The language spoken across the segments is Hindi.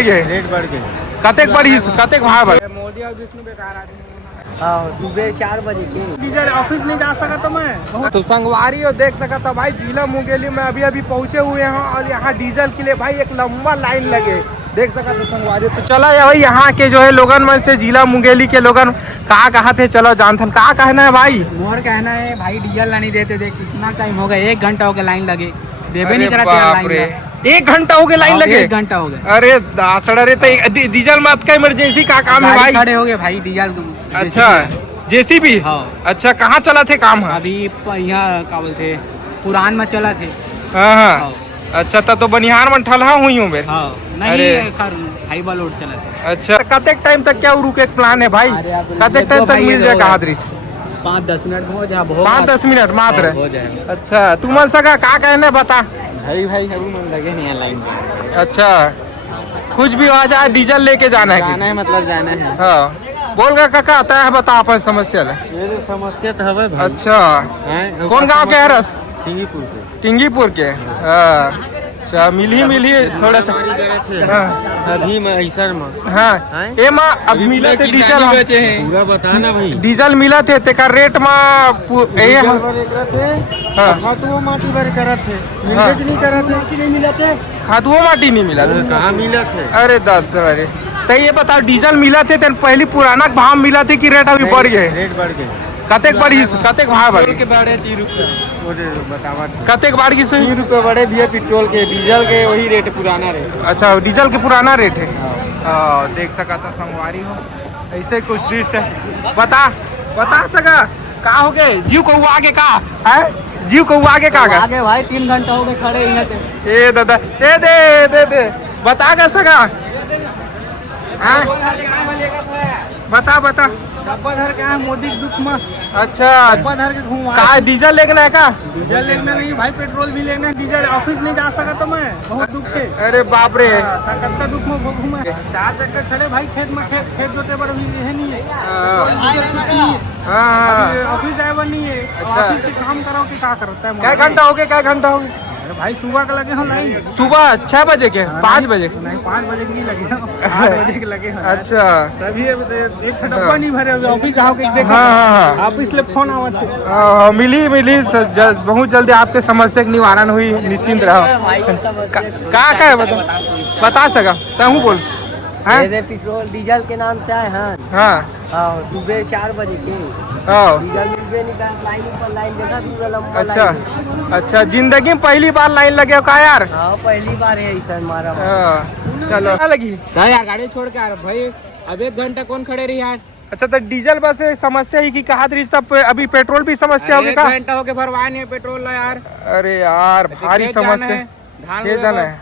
रेट बढ़ गए। कतेक बढ़ी, कतेक भाव बढ़? मोदी और विष्णु बेकार आदमी। हाँ, सुबह 4 बजे के डीजल ऑफिस नहीं जा सका तो मैं तो संगवारी हो देख सका था भाई। जिला मुंगेली में अभी अभी पहुंचे हुए हैं और यहाँ डीजल के लिए भाई एक लंबा लाइन लगे, देख सका तो संगवारी। तो चलो या भाई यहाँ के जो है लोगन में से जिला मुंगेली के लोगन कहाँ थे, चलो जानथन कहाँ कहना है भाई। मोर कहना है भाई डीजल ला नहीं देते थे, कितना टाइम हो गया, 1 घंटा हो गया लाइन लगे, देवे नहीं करा बाप रे, 1 घंटा हो गया लाइन लगे। 1 घंटा हो गया। अरे दासड़ा रे, तो डीजल मत का इमरजेंसी का काम है भाई। खड़े हो गए भाई डीजल। अच्छा जेसीबी। हाँ। अच्छा कहाँ चला थे काम? अभी यहाँ क्या बोलते पुरान में चला थे। हाँ हाँ। अच्छा तो बनिहार में ठलहा हुई हूँ मैं। हाँ नहीं हाई बलोड चला थे। अच्छा कतेक टाइम तक क्या रुके प्लान है भाई, कतेक टाइम तक मिल जाए कहा दृश्य? 5-10 मिनट हो जाए, 5-10 मिनट मात्र हो जाए। अच्छा तू मन सका का कहने बता भाई मन लगे नहीं है लाइन में। अच्छा कुछ भी आ जाए डीजल लेके जाना है जाना है, मतलब जाना है। हाँ बोल का काका आता है, बता अपन समस्या ले। ये समस्या तो है भाई। अच्छा कौन गांव के है रस? टिंगीपुर से। टिंगीपुर के। हाँ अच्छा मिली थोड़ा सा। हाँ अभी ऐसर में। हाँ ए माँ अब मिला थे डीजल, पूरा बताना भाई। डीजल मिला थे तेका रेट में खादुओ माटी भर करत थे, मिलत नहीं करत थे कि नहीं मिलत है। खादुओ माटी नहीं मिला था? कहाँ मिलत है? अरे 10 अरे तो ये बताओ डीजल मिला थे तो पहले पुराना भाव मिला थे कि रेट अभी बढ़ गए? रेट बढ़ गए। कतेक बढ़ी, कतेक भाव बढ़ी? के बढ़े 30 रुपये बतावा। कतेक बढ़ गई? 30 रुपये बढ़े भी है पेट्रोल के, डीजल के वही रेट पुराना रेट। अच्छा डीजल के पुराना रेट है। देख सका था संगवारी हो ऐसे कुछ दृश्य है। बता सका का हो गए जीव को आगे का है, जीव को आगे का आगे भाई 3 घंटा हो गए खड़े यहाँ पे। ए दादा दे बता का सका बता डब्बा धर के आए मोदी के दुख में। अच्छा डब्बा धर के घूमा का डीजल लेना है का? डीजल लेना नहीं भाई, पेट्रोल भी लेना है। डीजल ऑफिस नहीं जा सका तो मैं, बहुत दुख है। अरे बाप रे, कत्ता दुख में घूमा 4 चक्कर खड़े भाई खेत में, खेत जोते पर अभी है नहीं है, डीजल कुछ नहीं है। हाँ ऑफिस ड्राइवर नहीं है। अच्छा। ऑफिस के काम करो कि क्या करो? क्या घंटा हो गया? अरे भाई सुबह के लगे हो लाइन, सुबह 6 बजे के 5 बजे? नहीं 5 बजे के नहीं लगे, 8 बजे के लगे हैं। अच्छा तभी एक डब्बा नहीं भरे, ऑफिस जाओ के देख। हाँ ऑफिस ले फोन आवत है। मिली तो बहुत जल्दी आपके समस्या की निवारण हुई, निश्चिंत रहो। का है बता सका तू बोल। पेट्रोल डीजल के नाम से आए हैं। हाँ सुबह 4 बजे के डीजल मिलबे नहीं कर, लाइन पर लाइन देखा पूरा लंबा। अच्छा जिंदगी में पहली बार लाइन लगे हो का यार? हाँ पहली बार है ऐसा मारा। चलो लगी यार गाड़ी छोड़ के आ रहा भाई, अब 1 घंटा कौन खड़े रही यार। अच्छा तो डीजल बस समस्या ही की कहा रिश्ता, अभी पेट्रोल भी समस्या होगी का? 1 घंटा हो गया भरवा नहीं है पेट्रोल यार। अरे यार भारी समस्या है जाना है।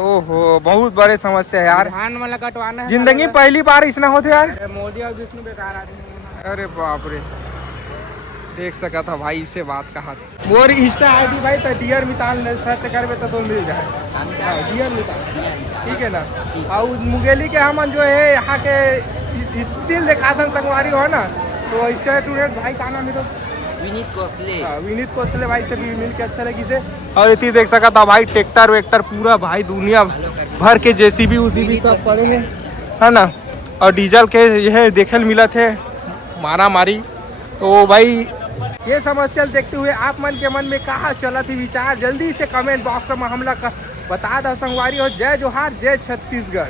ओहो बहुत बड़े समस्या है यार, धान वाला कटवाना है। जिंदगी में पहली बार इसना होते यार। मोदी और विष्णु बेकार आदमी। अरे बाप रे, देख सका था भाई इसे बात कहा थी। मोर इंस्टा आईडी भाई तो डियर मिताल सर्च करबे तो मिल जाए। डियर मिताल ठीक है ना। और मुंगेली के हमन जो है यहाँ के स्टिल दिखाथन संगवारी हो ना, तो स्टूडेंट भाई का नाम है विनीत कोसले भाई से भी मिल के अच्छा लगी से। और इतनी देख सका था भाई ट्रैक्टर वेक्टर पूरा भाई दुनिया भर के जेसीबी उसीबी सब पड़े हैं है ना। और डीजल के यह देखे मिला थे मारा मारी। तो भाई ये समस्या देखते हुए आप मन के मन में कहाँ चला थी विचार, जल्दी से कमेंट बॉक्स में हमला बता दो संगवारी हो। जय जोहार, जय छत्तीसगढ़।